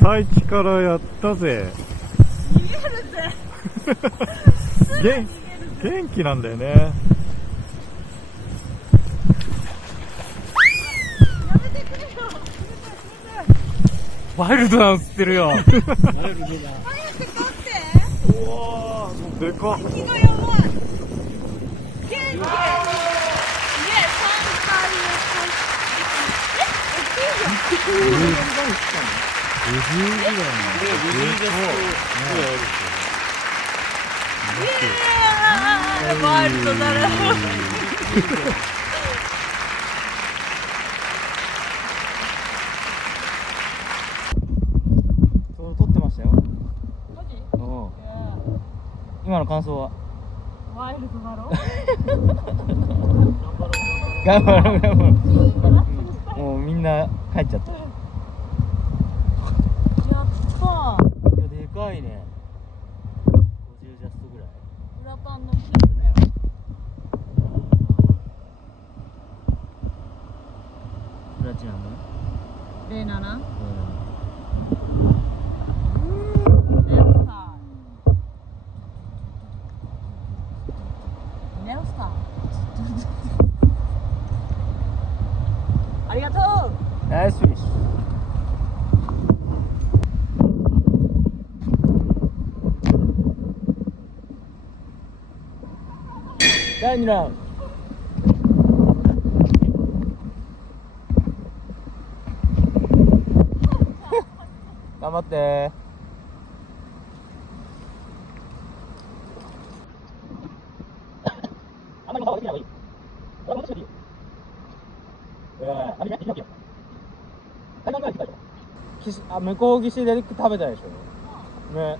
朝一からやったぜ。逃げるぜ。元気なんだよね。ワイルドなの釣ってるよ。早く取って。うわー、でかっ。気がやばい。元気。3回大きいじゃん。50ぐらいの。ワイルドだね。撮ってましたよ。マジ？今の感想は？ワイルドだろ？頑張ろう頑張ろう。もうみんな帰っちゃった。やったいやでかいね。50ジャストぐらい。ー。裏パンのキングだよ。プラチナム？ 07？ネオスター。ありがとう。ナイスフィッシュ。第2ラウンド。頑張ってー。あんまり顔できない方がいい。これはもっとしていいよ。あれね、できなきゃ。海岸ぐらい近いよ。向こう岸で食べたでしょ。ね。